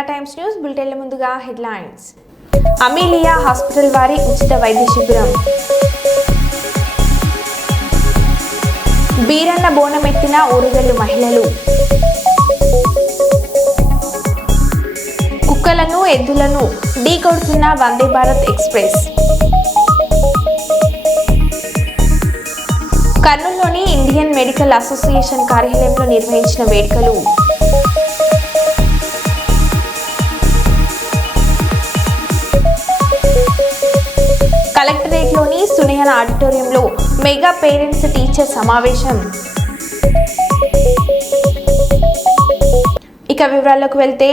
Mega times news బులెటిన్ల ముందుగా headlines. Amelia hospital వారి ఉచిత వైద్య శిబిరం. బీరన్న బోనమెత్తిన ఓరుగల్లు మహిళలు. కుక్కలను ఎద్దులను ఢీకొడుతున్న వందే భారత్ ఎక్స్ప్రెస్. కర్నూలులోని ఇండియన్ మెడికల్ అసోసియేషన్ కార్యాలయంలో నిర్వహించిన వేడుకలు. కలెక్టరేట్లోని సునయన ఆడిటోరియంలో మెగా పేరెంట్స్ టీచర్ సమావేశం. ఇక వివరాల్లోకి వెళ్తే,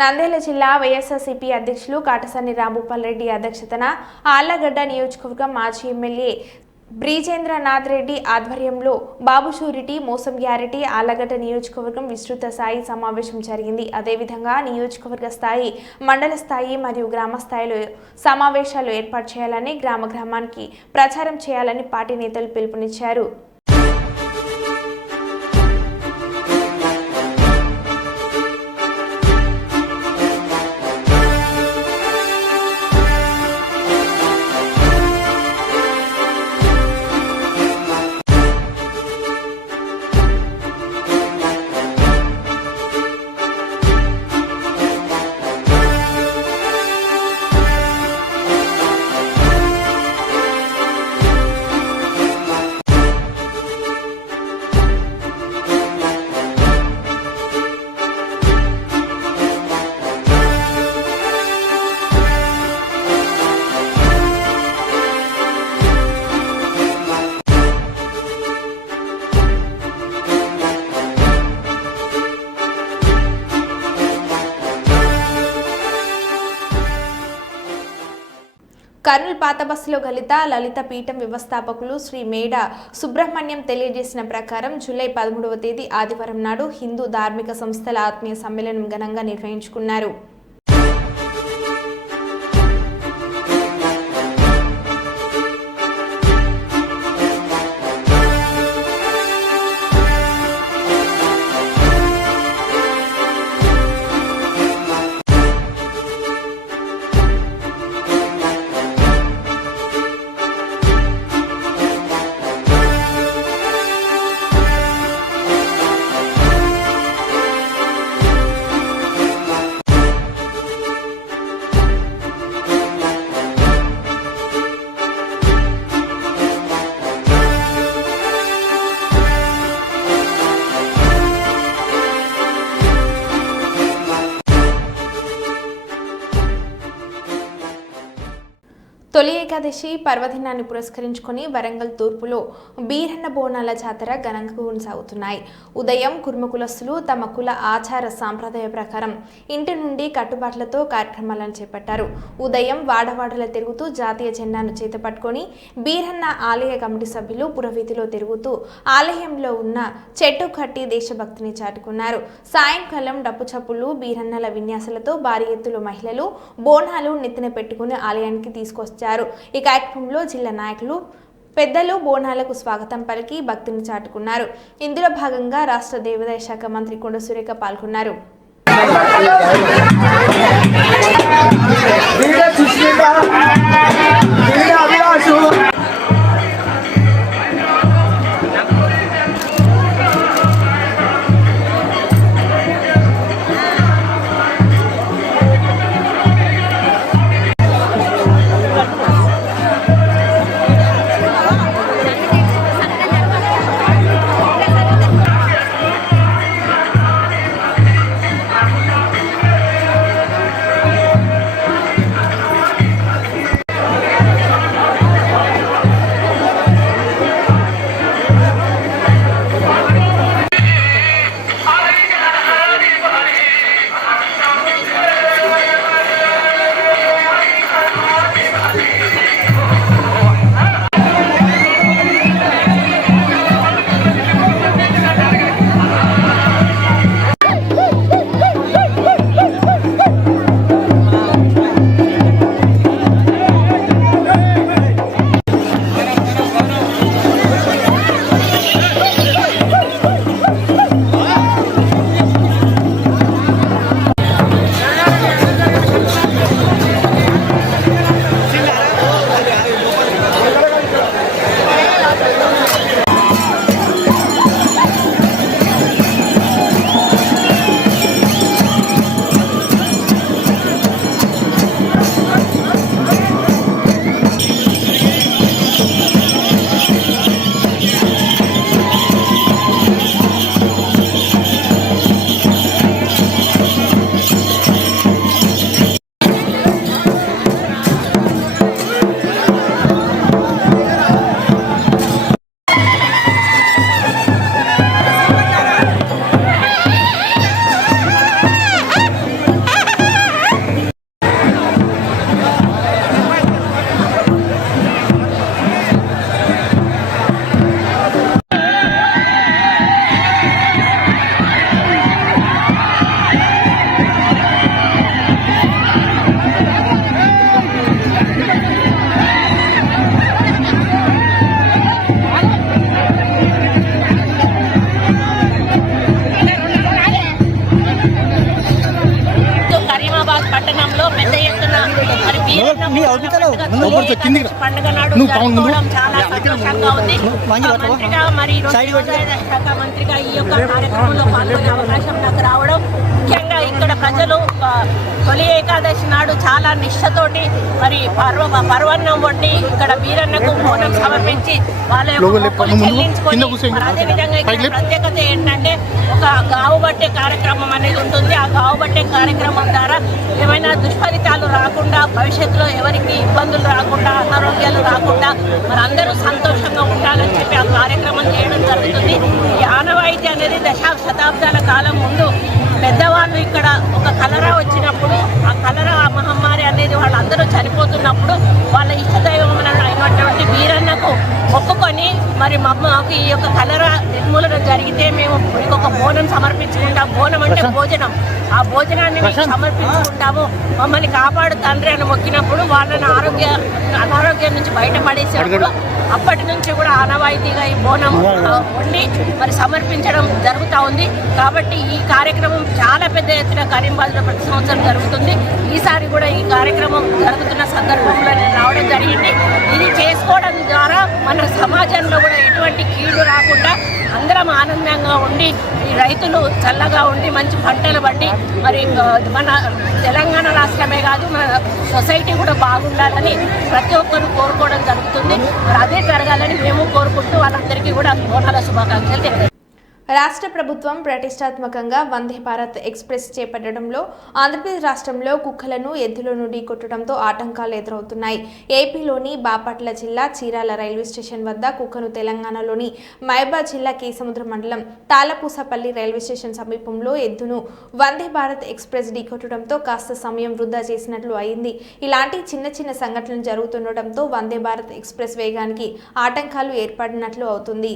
నంద్యాల జిల్లా వైఎస్ఆర్సీపీ అధ్యక్షులు కాటసాని రాంభూపాల్ రెడ్డి అధ్యక్షతన ఆళ్లగడ్డ నియోజకవర్గం మాజీ ఎమ్మెల్యే బ్రిజేంద్రనాథ్ రెడ్డి ఆధ్వర్యంలో బాబు షూరిటీ మోసం గ్యారెంటీ ఆళ్లగడ్డ నియోజకవర్గం విస్తృత స్థాయి సమావేశం జరిగింది. అదేవిధంగా నియోజకవర్గ స్థాయి, మండల స్థాయి మరియు గ్రామ స్థాయిలో సమావేశాలు ఏర్పాటు చేయాలని, గ్రామానికి ప్రచారం చేయాలని పార్టీ నేతలు పిలుపునిచ్చారు. కర్నూలు పాత బస్సులో లలిత పీఠం వ్యవస్థాపకులు శ్రీ మేడ సుబ్రహ్మణ్యం తెలియజేసిన ప్రకారం జూలై 13వ తేదీ ఆదివారం నాడు హిందూ ధార్మిక సంస్థల ఆత్మీయ సమ్మేళనం ఘనంగా నిర్వహించుకున్నారు. తొలి ఏకాదశి పర్వదినాన్ని పురస్కరించుకొని వరంగల్ తూర్పులో బీరన్న బోనాల జాతర ఘనంగా కొనసాగుతున్నాయి. ఉదయం కుర్మకులస్తులు తమ కుల ఆచార సాంప్రదాయ ప్రకారం ఇంటి నుండి కట్టుబాట్లతో కార్యక్రమాలను చేపట్టారు. ఉదయం వాడవాడల తిరుగుతూ జాతీయ జెండాను చేతపట్టుకొని బీరన్న ఆలయ కమిటీ సభ్యులు పురవీధిలో తిరుగుతూ ఆలయంలో ఉన్న చెట్టు కట్టి దేశభక్తిని చాటుకున్నారు. సాయంకాలం డప్పు చప్పులు బీరన్నల విన్యాసాలతో భారీ ఎత్తులో మహిళలు బోనాలు నెత్తిన పెట్టుకుని ఆలయానికి తీసుకొచ్చారు. ఈ కార్యక్రమంలో జిల్లా నాయకులు పెద్దలు బోనాలకు స్వాగతం పలికి భక్తిని చాటుకున్నారు. ఇందులో భాగంగా రాష్ట్ర దేవాదాయ శాఖ మంత్రి కొండ సురేఖ పాల్గొన్నారు. పట్టణంలో పెద్ద ఎత్తున మరి పండుగ నాడు జరుపుకోవడం చాలా సంతోషంగా ఉంది. మంత్రిగా మరి శాఖ మంత్రిగా ఈ యొక్క కార్యక్రమంలో పాల్గొనే అవకాశం నాకు రావడం, ముఖ్యంగా ఇక్కడ ప్రజలు తొలి ఏకాదశి నాడు చాలా నిష్ఠతోటి మరి పర్వన్నం వండి ఇక్కడ వీరన్నకు బోనం సమర్పించి వాళ్ళ యొక్క మొక్కులు చెల్లించుకొని, అదేవిధంగా ఇక్కడ ప్రత్యేకత ఏంటంటే ఒక గావు బట్టే కార్యక్రమం అనేది ఉంటుంది. ఆ గావు బట్టే కార్యక్రమం ద్వారా ఏమైనా దుష్ఫలితాలు రాకుండా, భవిష్యత్తులో ఎవరికి ఇబ్బందులు రాకుండా, అనారోగ్యాలు రాకుండా మరి అందరూ సంతోషంగా ఉండాలని చెప్పి ఆ కార్యక్రమం చేయడం జరుగుతుంది. ఈ ఆనవాయితీ అనేది శతాబ్దాల కాలం ముందు పెద్దవాళ్ళు ఇక్కడ ఒక కలరా వచ్చినప్పుడు, ఆ కలరా మహమ్మారి అనేది వాళ్ళందరూ చనిపోతున్నప్పుడు వాళ్ళ ఇష్టదైవం అయినటువంటి వీరన్నకు మొక్కుకొని మరి మాకు ఈ యొక్క కలరా నిర్మూలన జరిగితే మేము ఒక బోనం సమర్పించుకుంటాం. బోనం అంటే భోజనం, ఆ భోజనాన్ని మేము సమర్పించుకుంటాము, మమ్మల్ని కాపాడు తండ్రి అని మొక్కినప్పుడు వాళ్ళని అనారోగ్యం నుంచి బయటపడేసినప్పుడు అప్పటి నుంచి కూడా ఆనవాయితీగా ఈ బోనం వండి మరి సమర్పించడం జరుగుతూ ఉంది. కాబట్టి ఈ కార్యక్రమం చాలా పెద్ద ఎత్తున కరీంబాద్లో ప్రతి సంవత్సరం జరుగుతుంది. ఈసారి కూడా ఈ కార్యక్రమం జరుగుతున్న సందర్భంలో నేను రావడం జరిగింది. ఇది చేసుకోవడం ద్వారా మన సమాజంలో కూడా ఎటువంటి కీడు రాకుండా అందరం ఆనందంగా ఉండి, ఈ రైతులు చల్లగా ఉండి మంచి పంటలు పండి మరి మన తెలంగాణ రాష్ట్రమే కాదు మన సొసైటీ కూడా బాగుండాలని ప్రతి ఒక్కరు కోరుకోవడం జరుగుతుంది. మరి అదే జరగాలని మేము కోరుకుంటూ వాళ్ళందరికీ కూడా బోనాల శుభాకాంక్షలు తెలియజేస్తాం. రాష్ట్ర ప్రభుత్వం ప్రతిష్టాత్మకంగా వందే భారత్ ఎక్స్ప్రెస్ చేపట్టడంలో ఆంధ్రప్రదేశ్ రాష్ట్రంలో కుక్కలను ఎద్దులను ఢీకొట్టడంతో ఆటంకాలు ఎదురవుతున్నాయి. ఏపీలోని బాపట్ల జిల్లా చీరాల రైల్వే స్టేషన్ వద్ద కుక్కను తెలంగాణలోని మహబూబాబాద్ జిల్లా కేసముద్ర మండలం తాళపూసపల్లి రైల్వే స్టేషన్ సమీపంలో ఎద్దును వందే భారత్ ఎక్స్ప్రెస్ ఢీకొట్టడంతో కాస్త సమయం వృధా చేసినట్లు అయింది. ఇలాంటి చిన్న చిన్న సంఘటనలు జరుగుతుండటంతో వందే భారత్ ఎక్స్ప్రెస్ వేగానికి ఆటంకాలు ఏర్పడినట్లు అవుతుంది.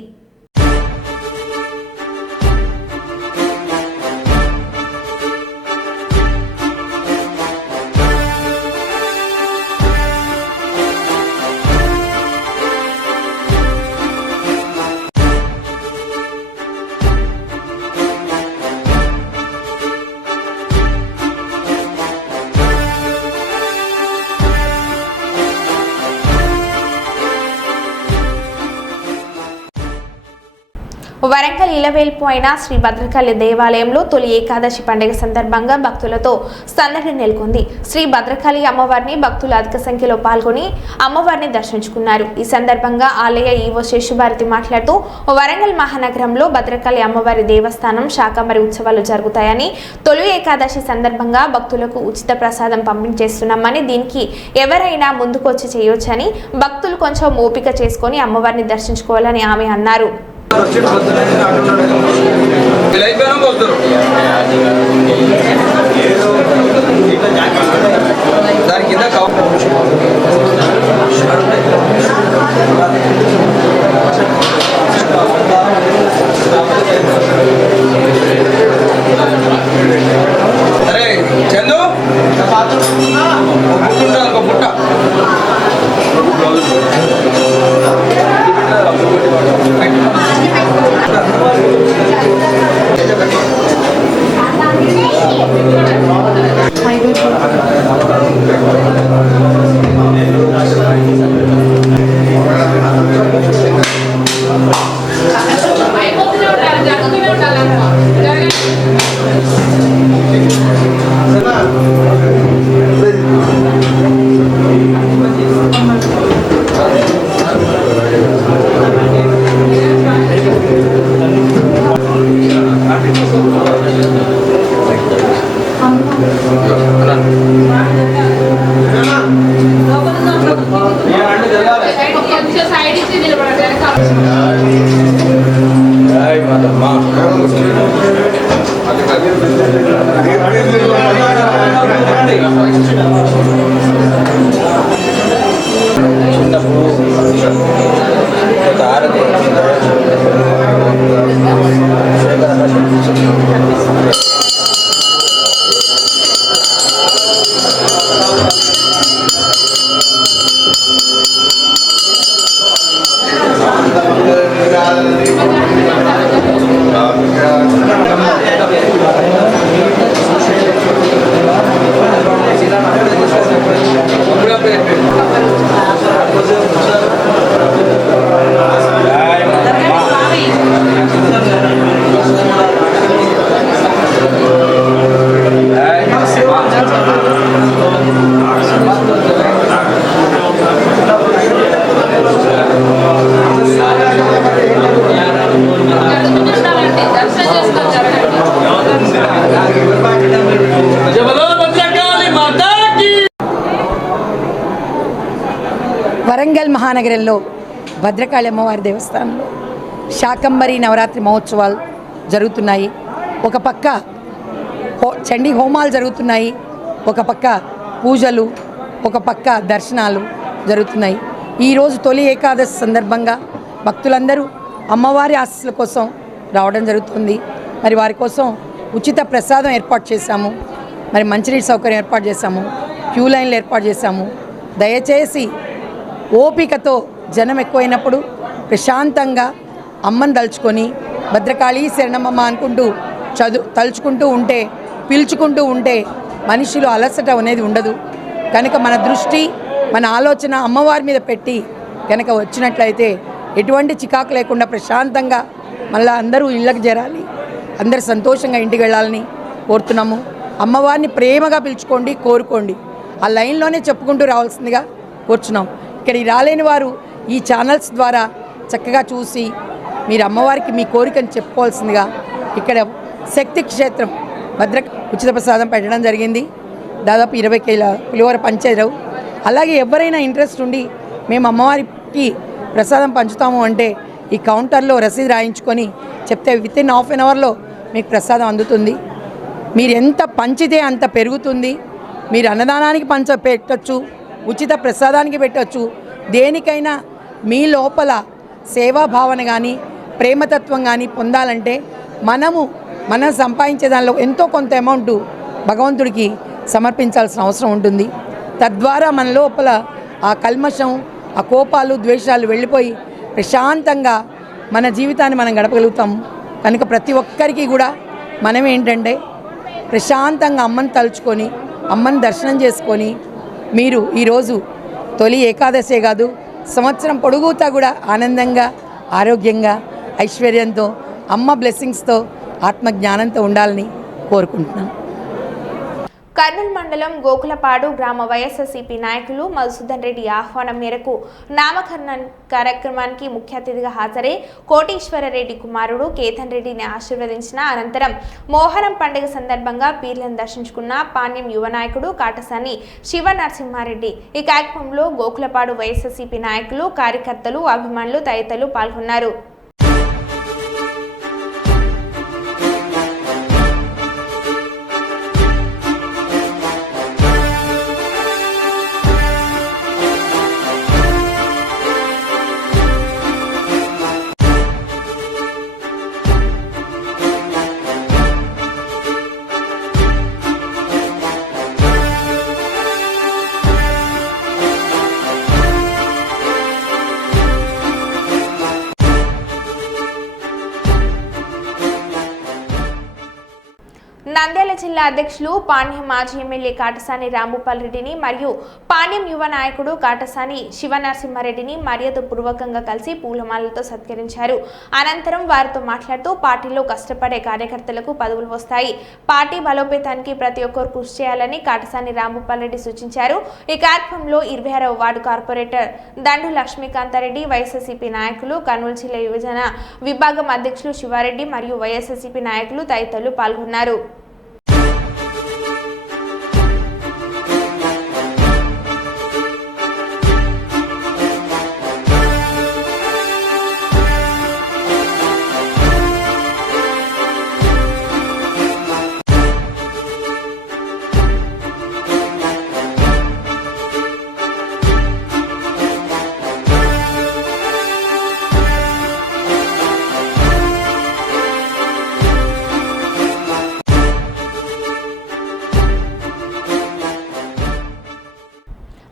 వరంగల్ ఇలవేల్పు అయిన శ్రీ భద్రకాళి దేవాలయంలో తొలి ఏకాదశి పండుగ సందర్భంగా భక్తులతో సందడి నెలకొంది. శ్రీ భద్రకాళి అమ్మవారిని భక్తులు అధిక సంఖ్యలో పాల్గొని అమ్మవారిని దర్శించుకున్నారు. ఈ సందర్భంగా ఆలయ ఈవో శేషుభారతి మాట్లాడుతూ వరంగల్ మహానగరంలో భద్రకాళి అమ్మవారి దేవస్థానం శాకంబరి ఉత్సవాలు జరుగుతాయని, తొలి ఏకాదశి సందర్భంగా భక్తులకు ఉచిత ప్రసాదం పంపించేస్తున్నామని, దీనికి ఎవరైనా ముందుకు వచ్చి చేయొచ్చని, భక్తులు కొంచెం ఓపిక చేసుకుని అమ్మవారిని దర్శించుకోవాలని ఆమె అన్నారు. అరే చందు పుట్ట వరంగల్ మహానగరంలో భద్రకాళి అమ్మవారి దేవస్థానంలో శాకంబరి నవరాత్రి మహోత్సవాలు జరుగుతున్నాయి. ఒక పక్క చండీ హోమాలు జరుగుతున్నాయి, ఒక పక్క పూజలు, ఒక పక్క దర్శనాలు జరుగుతున్నాయి. ఈరోజు తొలి ఏకాదశి సందర్భంగా భక్తులందరూ అమ్మవారి ఆశీస్సుల కోసం రావడం జరుగుతుంది. మరి వారి కోసం ఉచిత ప్రసాదం ఏర్పాటు చేశాము, మరి మంచినీటి సౌకర్యం ఏర్పాటు చేశాము, క్యూ లైన్లు ఏర్పాటు చేశాము. దయచేసి ఓపికతో జనం ఎక్కువైనప్పుడు ప్రశాంతంగా అమ్మని తలుచుకొని భద్రకాళి శరణమ్మ అనుకుంటూ తలుచుకుంటూ ఉంటే, పిలుచుకుంటూ ఉంటే మనిషిలో అలసట అనేది ఉండదు. కనుక మన దృష్టి, మన ఆలోచన అమ్మవారి మీద పెట్టి కనుక వచ్చినట్లయితే ఎటువంటి చికాకు లేకుండా ప్రశాంతంగా మళ్ళీ అందరూ ఇళ్ళకి చేరాలి, అందరూ సంతోషంగా ఇంటికి వెళ్ళాలని కోరుతున్నాము. అమ్మవారిని ప్రేమగా పిలుచుకోండి, కోరుకోండి. ఆ లైన్లోనే చెప్పుకుంటూ రావాల్సిందిగా కోరుచున్నాం. ఇక్కడికి రాలేని వారు ఈ ఛానల్స్ ద్వారా చక్కగా చూసి మీరు అమ్మవారికి మీ కోరికను చెప్పుకోవాల్సిందిగా ఇక్కడ శక్తి క్షేత్రం ఉచిత ప్రసాదం పెట్టడం జరిగింది. దాదాపు 20 కిలో పులిహోర పంచారు. అలాగే ఎవరైనా ఇంట్రెస్ట్ ఉండి మేము అమ్మవారికి ప్రసాదం పంచుతాము అంటే ఈ కౌంటర్లో రసీదు రాయించుకొని చెప్తే వితిన్ హాఫ్ అన్ అవర్లో మీకు ప్రసాదం అందుతుంది. మీరు ఎంత పంచితే అంత పెరుగుతుంది. మీరు అన్నదానానికి పెట్టచ్చు, ఉచిత ప్రసాదానికి పెట్టచ్చు. దేనికైనా మీ లోపల సేవాభావన కానీ ప్రేమతత్వం కానీ పొందాలంటే మనం సంపాదించే దానిలో ఎంతో కొంత అమౌంట్ భగవంతుడికి సమర్పించాల్సిన అవసరం ఉంటుంది. తద్వారా మన లోపల ఆ కల్మషం, ఆ కోపాలు, ద్వేషాలు వెళ్ళిపోయి ప్రశాంతంగా మన జీవితాన్ని మనం గడపగలుగుతాము. కనుక ప్రతి ఒక్కరికి కూడా మనం ఏంటంటే ప్రశాంతంగా అమ్మని తలుచుకొని అమ్మని దర్శనం చేసుకొని మీరు ఈరోజు తొలి ఏకాదశే కాదు సంవత్సరం పొడుగుతా కూడా ఆనందంగా, ఆరోగ్యంగా, ఐశ్వర్యంతో, అమ్మ బ్లెస్సింగ్స్తో, ఆత్మజ్ఞానంతో ఉండాలని కోరుకుంటున్నాను. కర్నూలు మండలం గోకులపాడు గ్రామ వైఎస్ఆర్సీపీ నాయకులు మధుసూదన్ రెడ్డి ఆహ్వానం మేరకు నామకరణ కార్యక్రమానికి ముఖ్య అతిథిగా హాజరై కోటీశ్వరరెడ్డి కుమారుడు కేతన్ రెడ్డిని ఆశీర్వదించిన అనంతరం మోహరం పండుగ సందర్భంగా పీర్లను దర్శించుకున్న పాణ్యం యువ నాయకుడు కాటసాని శివ నరసింహారెడ్డి. ఈ కార్యక్రమంలో గోకులపాడు వైఎస్ఆర్సీపీ నాయకులు, కార్యకర్తలు, అభిమానులు తదితరులు పాల్గొన్నారు. నంద్యాల జిల్లా అధ్యక్షులు పాణ్యం మాజీ ఎమ్మెల్యే కాటసాని రాంభూపాల్ రెడ్డిని మరియు పాణ్యం యువ నాయకుడు కాటసాని శివ నరసింహారెడ్డిని మర్యాదపూర్వకంగా కలిసి పూలమాలతో సత్కరించారు. అనంతరం వారితో మాట్లాడుతూ పార్టీలో కష్టపడే కార్యకర్తలకు పదవులు వస్తాయి, పార్టీ బలోపేతానికి ప్రతి ఒక్కరు కృషి చేయాలని కాటసాని రాంభూపాల్ రెడ్డి సూచించారు. ఈ కార్యక్రమంలో 26వ వార్డు కార్పొరేటర్ దండు లక్ష్మీకాంతారెడ్డి, వైఎస్ఆర్సీపీ నాయకులు, కర్నూలు జిల్లా యువజన విభాగం అధ్యక్షులు శివారెడ్డి మరియు వైఎస్ఆర్సీపీ నాయకులు తదితరులు పాల్గొన్నారు.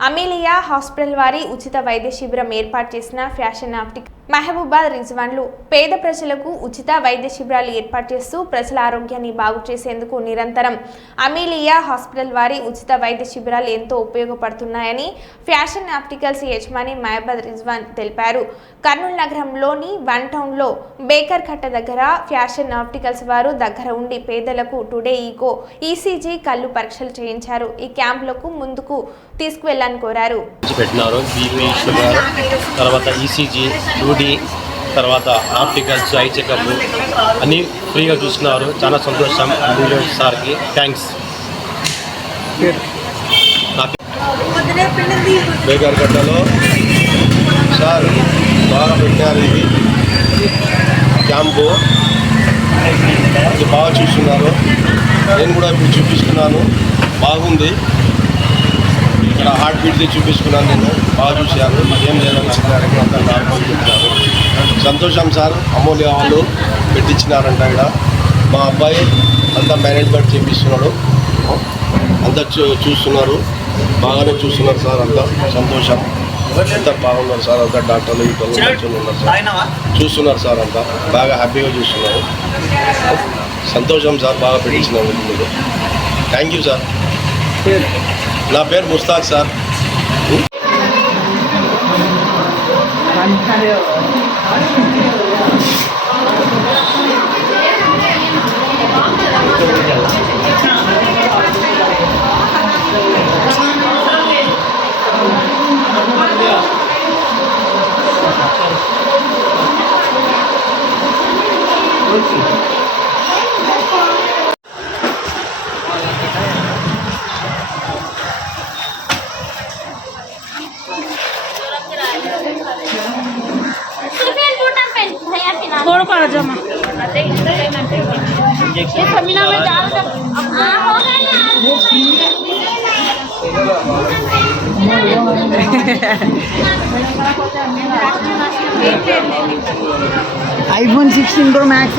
అమీలియా హాస్పిటల్ వారి ఉచిత వైద్య శిబిరం ఏర్పాటు చేసిన ఫ్యాషన్ ఆప్టిక్ మహబూబాద్ రిజ్వాన్లు పేద ప్రజలకు ఉచిత వైద్య శిబిరాలు ఏర్పాటు చేస్తూ ప్రజల ఆరోగ్యాన్ని బాగు చేసేందుకు నిరంతరం అమీలియా హాస్పిటల్ వారి ఉచిత వైద్య శిబిరాలు ఎంతో ఉపయోగపడుతున్నాయని ఫ్యాషన్ ఆప్టికల్స్ యజమాని మహబూబాద్ రిజ్వాన్ తెలిపారు. కర్నూలు నగరంలోని వన్ టౌన్లో బేకర్ కట్ట దగ్గర ఫ్యాషన్ ఆప్టికల్స్ వారు దగ్గర ఉండి పేదలకు టుడే ఈగో ఈసీజీ కళ్ళు పరీక్షలు చేయించారు. ఈ క్యాంపులకు ముందుకు తీసుకువెళ్లాలని కోరారు. తర్వాత ఈసీజీ తర్వాత ఆప్టికల్స్ ఐ చెకప్ అన్నీ ఫ్రీగా చూస్తున్నారు. చాలా సంతోషం. సార్కి థ్యాంక్స్. బేకర్ గడ్డలో సార్ బాగా పెట్టారు. ఇది క్యాంపు బాగా చూస్తున్నారు. నేను కూడా ఇప్పుడు చూపిస్తున్నాను, బాగుంది. ఇక్కడ హార్ట్ బీట్ది చూపించుకున్నాను, నేను బాగా చూశాను. ఏం లేదని చెప్పారు, అంతా నార్మల్ చెప్పారు. సంతోషం సార్. అమూల్య వాళ్ళు పెట్టించినారంట. ఇక్కడ మా అబ్బాయి అంతా మేనేజ్మెంట్ చేపిస్తున్నాడు. అంతా చూస్తున్నారు, బాగానే చూస్తున్నారు సార్. అంతా సంతోషం. అంతా బాగున్నారు సార్. అంతా డాక్టర్లు ఇద్దరు ఉన్నారు సార్, చూస్తున్నారు సార్. అంతా బాగా హ్యాపీగా చూస్తున్నారు. సంతోషం సార్, బాగా పెట్టించినారు మీరు. Thank you sir. నా పేరు ముస్తాక్ సార్. थोड़ा पड़ा जमा ये समीना में डाल कर हो iPhone 16 Pro Max.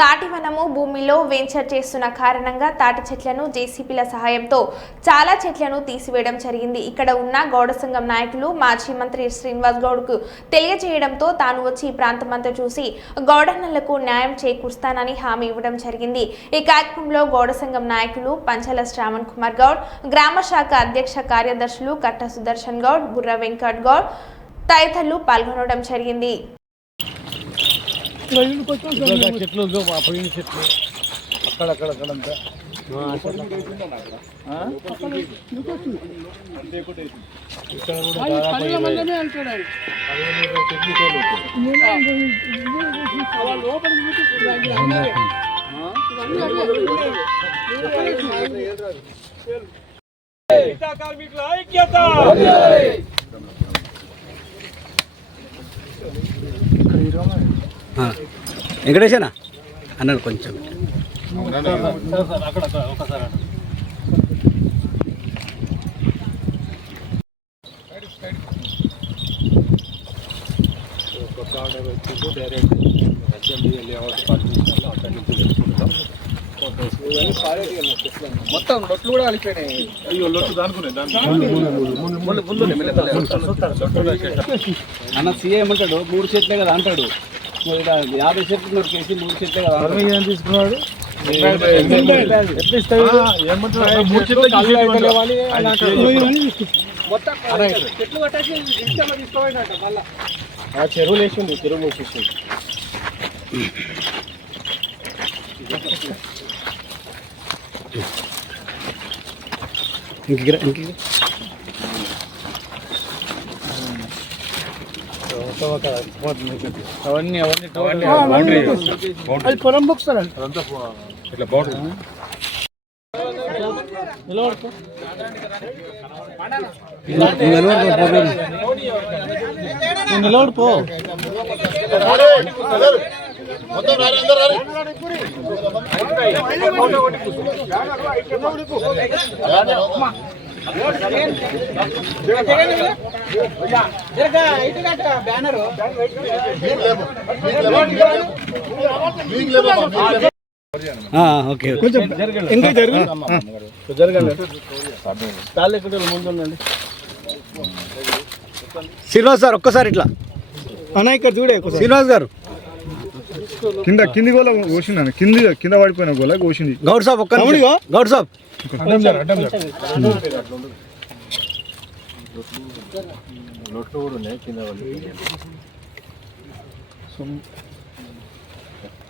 తాటివనము భూమిలో వెంచర్ చేస్తున్న కారణంగా తాటి చెట్లను జేసీబీల సహాయంతో చాలా చెట్లను తీసివేయడం జరిగింది. ఇక్కడ ఉన్న గౌడ సంఘం నాయకులు మాజీ మంత్రి శ్రీనివాస్ గౌడ్కు తెలియజేయడంతో తాను వచ్చి ఈ ప్రాంతమంతా చూసి గౌడన్నలకు న్యాయం చేకూరుస్తానని హామీ ఇవ్వడం జరిగింది. ఈ కార్యక్రమంలో గౌడ సంఘం నాయకులు పంచాల శ్రావణ్ కుమార్ గౌడ్, గ్రామ శాఖ అధ్యక్ష కార్యదర్శులు కట్ట సుదర్శన్ గౌడ్, బుర్ర వెంకట్ గౌడ్ తదితరులు పాల్గొనడం జరిగింది. చెట్లు పోయిన చెట్లు అక్కడక్కడంతా కార్మికుల ఐక్యత. వెంకటేశనా అన్నాడు కొంచెం ఒకసారి కొత్త ఆర్డర్ వచ్చింది. డైరెక్ట్ అసెంబ్లీ లేఅవుట్ పార్టీషన్లో అక్కడి నుంచి తెచ్చుకుంటాం. మొత్తం లొట్లు కూడా అలిపోయినాయి. అయ్యో లొట్లు దానుకున్నాయి. అన్న సీఏ ఏమంటాడు, 3 చెట్లే కదా అంటాడు. 50 చెట్లు కేసి 3 చెట్లే కదా. ఏం తీసుకున్నాడు? చెట్లు కట్టేసి తీసుకోవాలంట. మళ్ళీ ఆ చెరువులు వేసింది, చెరువు మూసేసింది. అవన్నీ పొలం బుక్స్ ఇట్లా బౌండరీ నిలబడుకో. నిలబడి పో. ఓకే కొంచెం ఇంకా జరగండి. ముందు ఉండండి. శ్రీనివాస్ సార్ ఒక్కసారి ఇట్లా అన్న ఇక్కడ చూడే శ్రీనివాస్ గారు కింది గోళ కోసింది కింద పడిపోయిన గోళ కోసింది. గౌడ్ సాబ్ ఒక్క గౌడ్ సాబ్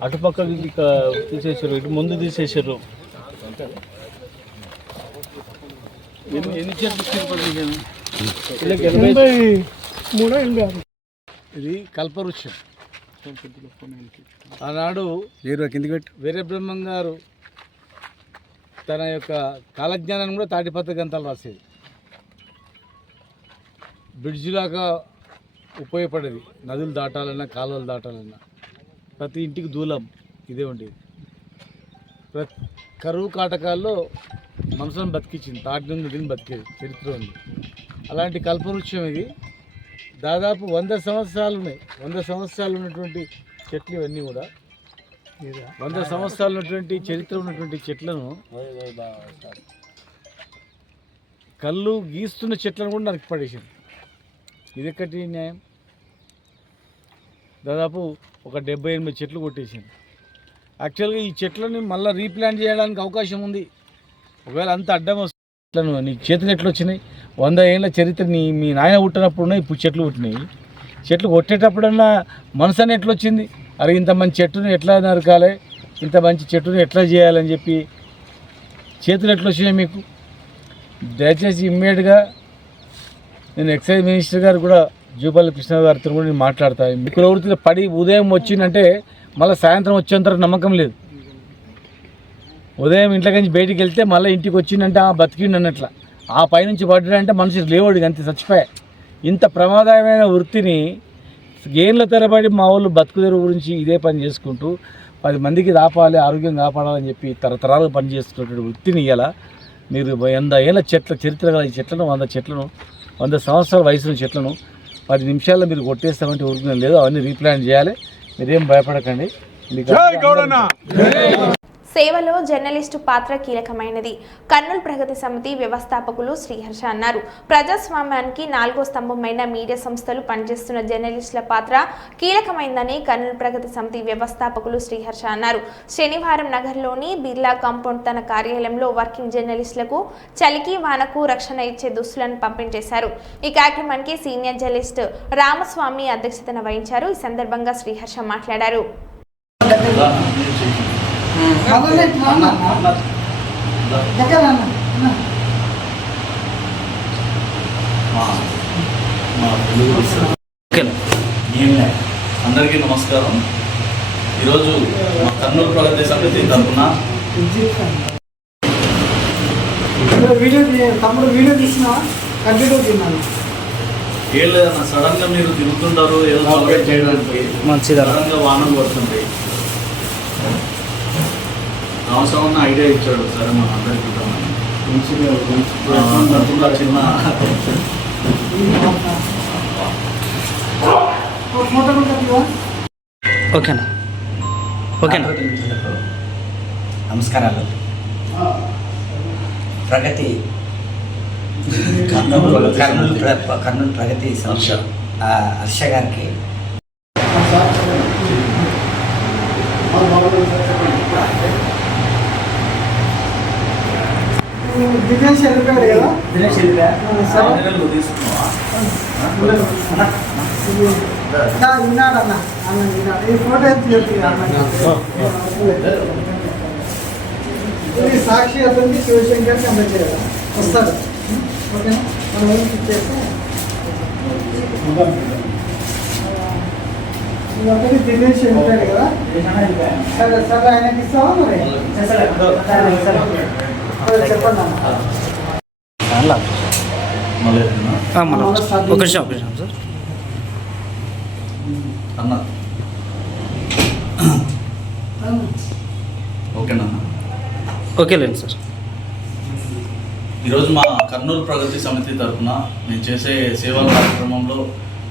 అటుపక్క తీసేసారు, ఇటు ముందు తీసేసారు. ఎన్ని చెట్లు ఇది కల్పవృక్షం. ఆనాడు వీర బ్రహ్మం గారు తన యొక్క కాలజ్ఞానాన్ని కూడా తాటిపత్ర గ్రంథాలు రాసేది. బ్రిడ్జిలాగా ఉపయోగపడేది. నదులు దాటాలన్నా కాలువలు దాటాలన్నా ప్రతి ఇంటికి దూలం ఇదే ఉండేది. కరువు కాటకాల్లో మనసును బతికించింది. తాటి నుండి దీన్ని బతికేది చరిత్ర ఉంది. అలాంటి కల్పవృక్షం ఇది. దాదాపు 100 సంవత్సరాలు ఉన్నాయి. 100 సంవత్సరాలు ఉన్నటువంటి చెట్లు ఇవన్నీ కూడా. 100 సంవత్సరాలు ఉన్నటువంటి చరిత్ర ఉన్నటువంటి చెట్లను కళ్ళు గీస్తున్న చెట్లను కూడా నరికి పడేసింది. ఇది ఎక్కడి న్యాయం? దాదాపు ఒక 78 చెట్లు కొట్టేసింది. యాక్చువల్గా ఈ చెట్లను మళ్ళీ రీప్లాంట్ చేయడానికి అవకాశం ఉంది. ఒకవేళ అంత అడ్డం వస్తే నీ చేతులు ఎట్లా వచ్చినాయి? 100 ఏళ్ళ చరిత్ర మీ నాయన పుట్టినప్పుడు ఇప్పుడు చెట్లు పుట్టినాయి. చెట్లు కొట్టేటప్పుడన్నా మనసు అని ఎట్లా వచ్చింది? అరే ఇంత మంచి చెట్టును ఎట్లా నరకాలి, ఇంత మంచి చెట్టును ఎట్లా చేయాలని చెప్పి చేతులు ఎట్లా వచ్చినాయి మీకు? దయచేసి ఇమ్మీడియట్గా నేను ఎక్సైజ్ మినిస్టర్ గారు కూడా జూపల్లి కృష్ణ గారితో కూడా నేను మాట్లాడతాను. మీ ప్రవృత్తిలో పడి ఉదయం వచ్చిందంటే మళ్ళీ సాయంత్రం వచ్చేంత నమ్మకం లేదు. ఉదయం ఇంట్లోకి బయటికి వెళ్తే మళ్ళీ ఇంటికి వచ్చిందంటే బతికిండు అన్నట్ల. ఆ పైనుంచి పడ్డాడంటే మనిషి లేవాడు, అంతే చచ్చిపోయాయి. ఇంత ప్రమాదమైన వృత్తిని గేన్ల తరబడి మా వాళ్ళు బతుకుదెరువు గురించి ఇదే పని చేసుకుంటూ 10 మందికి దాపాలి, ఆరోగ్యం కాపాడాలని చెప్పి తరతరాలుగా పనిచేస్తున్నటువంటి వృత్తిని ఇలా మీరు 100 ఏళ్ళ చెట్ల చరిత్ర గల ఈ చెట్లను 100 చెట్లను 100 సంవత్సరాల వయసున్న చెట్లను 10 నిమిషాల్లో మీరు కొట్టేస్తామంటే ఊరుకునే లేదు. అవన్నీ రీప్లాంట్ చేయాలి. మీరేం భయపడకండి. సేవలో జర్నలిస్టు పాత్ర కీలకమైనది. కర్నూలు ప్రగతి సమితి వ్యవస్థాపకులు శ్రీహర్ష అన్నారు. ప్రజాస్వామ్యానికి 4వ స్తంభమైన మీడియా సంస్థలు పనిచేస్తున్న జర్నలిస్టుల పాత్ర కీలకమైందని కర్నూలు ప్రగతి సమితి వ్యవస్థాపకులు శ్రీహర్ష అన్నారు. శనివారం నగర్లోని బిర్లా కాంపౌండ్ తన కార్యాలయంలో వర్కింగ్ జర్నలిస్టులకు చలికి వానకు రక్షణ ఇచ్చే దుస్తులను పంపిణీ చేశారు. ఈ కార్యక్రమానికి సీనియర్ జర్నలిస్ట్ రామస్వామి అధ్యక్షతన వహించారు. ఈ సందర్భంగా శ్రీహర్ష మాట్లాడారు. అందరికీ నమస్కారం. ఈరోజు మా కర్నూలు ప్రగతి సమితి తరఫున ఏం లేదన్న, సడన్ గా మీరు తిరుగుతుంటారు ఏదో చేయడానికి, సడన్ గా వాహనం పడుతుంది. అవసరం ఐడియా ఇచ్చాడు. సరే మన అందరికీ చిన్న ఓకేనా ఓకేనా. నమస్కారాలు. ప్రగతి కర్నూలు ప్రగతి హర్ష గారికి దినేష్ వెళ్ళిపోయాడు కదా. దినేష్ వెళ్ళిపోయాడు. విన్నాడన్న అన్న విన్నాడు. ఈ ఫోటో ఎత్తి ఇది సాక్షి అతనికి శివశంకర్ కంప్లీట్ చేయాలి. వస్తాడు. ఓకేనా? మనం ఇచ్చేస్తే ఒకటి దినేష్ వెళ్ళిపోయాడు కదా. సరే సరే ఆయనకి ఇస్తావా మరి? చెప్పండి అన్న. ఒక నిమిషం సార్ అన్న ఓకేనా? ఓకేలేండి సార్. ఈరోజు మా కర్నూలు ప్రగతి సమితి తరఫున నేను చేసే సేవా కార్యక్రమంలో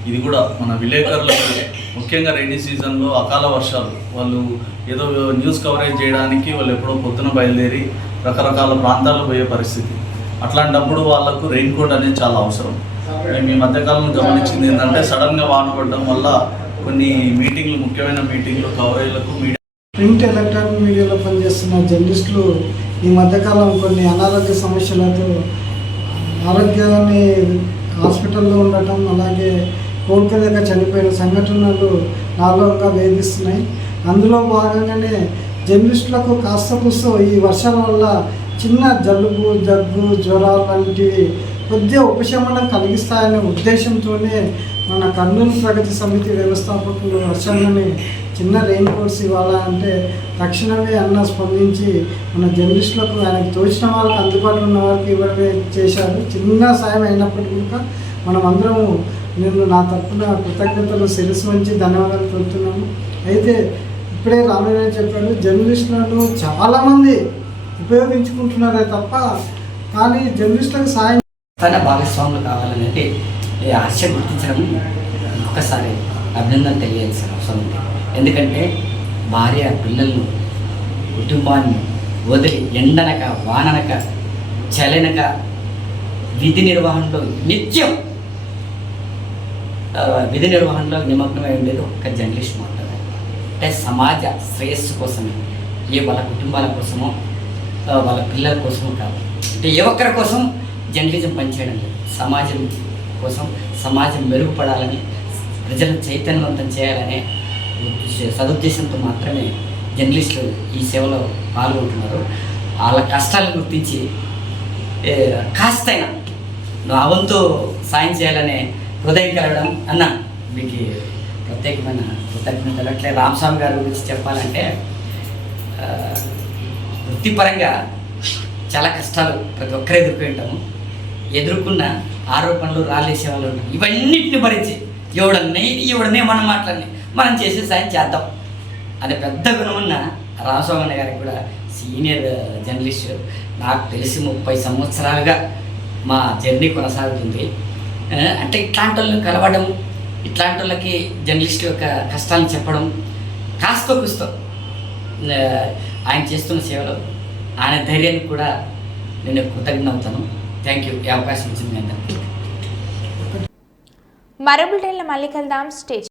ఇది కూడా మన విలేకరులకు, ముఖ్యంగా రైనీ సీజన్లో అకాల వర్షాలు, వాళ్ళు ఏదో న్యూస్ కవరేజ్ చేయడానికి వాళ్ళు ఎప్పుడో పొద్దున బయలుదేరి రకరకాల ప్రాంతాల్లో పోయే పరిస్థితి. అట్లాంటప్పుడు వాళ్ళకు రెయిన్ కోట్ అనేది చాలా అవసరం. మేము ఈ మధ్యకాలంలో గమనించింది ఏంటంటే సడన్గా వాన పడడం వల్ల కొన్ని మీటింగ్లు, ముఖ్యమైన మీటింగ్లు కవరేజ్లకు ప్రింట్ ఎలక్ట్రానిక్ మీడియాలో పనిచేస్తున్న జర్నలిస్టులు ఈ మధ్యకాలం కొన్ని అనారోగ్య సమస్యలతో ఆరోగ్యాన్ని హాస్పిటల్లో ఉండటం, అలాగే కోలుకోలేక చనిపోయిన సంఘటనలు నాలుగుగా వేధిస్తున్నాయి. అందులో భాగంగానే జర్నలిస్టులకు కాస్త కూస్తో ఈ వర్షాల వల్ల చిన్న జలుబు, దగ్గు, జ్వరాలు వంటివి కొద్దిగా ఉపశమనం కలిగిస్తాయనే ఉద్దేశంతోనే మన కర్నూలు ప్రగతి సమితి వ్యవస్థాపకులు వర్షాలని చిన్న రెయిన్ కోట్స్ ఇవ్వాలంటే తక్షణమే అన్న స్పందించి మన జర్నలిస్టులకు ఆయనకు తోచిన వాళ్ళకి, అందుబాటులో ఉన్న వారికి ఇవ్వడమే చేశారు. చిన్న సాయం అయినప్పటికీ కూడా మనం అందరము నేను నా తరఫున కృతజ్ఞతలు శిరస్సు వంచి ధన్యవాదాలు తెలుపుతున్నాను. అయితే ఇప్పుడే రామయ్య చెప్పాడు, జర్నలిస్టులను చాలామంది ఉపయోగించుకుంటున్నారే తప్ప కానీ జర్నలిస్టులకు సాయం తన భాగస్వాములు కావాలనేది ఆశ గుర్తించడం ఒక్కసారి అభినందన తెలియాల్సిన అవసరం ఉంది. ఎందుకంటే భార్య, పిల్లలను, కుటుంబాన్ని వదిలి ఎండనక వాననక చలనక విధి నిర్వహణలో నిత్యం విధి నిర్వహణలో నిమగ్నమై ఉండేది ఒక్క జర్నలిస్ట్ మాత్రమే. అంటే సమాజ శ్రేయస్సు కోసమే, వాళ్ళ కుటుంబాల కోసమో వాళ్ళ పిల్లల కోసమో కాదు, అంటే ఏ ఒక్కరి కోసం జర్నలిజం పనిచేయడం లేదు. సమాజం కోసం, సమాజం మెరుగుపడాలని, ప్రజలను చైతన్యవంతం చేయాలనే సదుద్దేశంతో మాత్రమే జర్నలిస్టులు ఈ సేవలో పాల్గొంటున్నారు. వాళ్ళ కష్టాలను గుర్తించి కాస్తైనా నా వంతు సాయం చేయాలనే హృదయం కలగడం అన్న మీకు ప్రత్యేకమైన కృతజ్ఞతలు. అట్లే రామస్వామి గారి గురించి చెప్పాలంటే వృత్తిపరంగా చాలా కష్టాలు ప్రతి ఒక్కరు ఎదుర్కొంటాము. ఎదుర్కొన్న ఆరోపణలు, రాళ్ళేసే వాళ్ళు ఉంటాం. ఇవన్నిటిని భరించి ఎవడనే మనం మాట్లాడి మనం చేసే సాయం చేద్దాం అనే పెద్ద గుణమున్న రామస్వామి గారికి కూడా సీనియర్ జర్నలిస్ట్. నాకు తెలిసి 30 సంవత్సరాలుగా మా జర్నీ కొనసాగుతుంది. అంటే ఇట్లాంటి వాళ్ళని కలవడం, ఇట్లాంటి వాళ్ళకి జర్నలిస్ట్ యొక్క కష్టాలను చెప్పడం, కాస్త కూస్తో ఆయన చేస్తున్న సేవలో ఆయన ధైర్యానికి కూడా నేను కృతజ్ఞత అవుతాను. Thank you. ఈ అవకాశం ఇచ్చింది అందరికీ. మరో బులెటిన్లో మళ్ళీ కలుద్దాం. స్టేజ్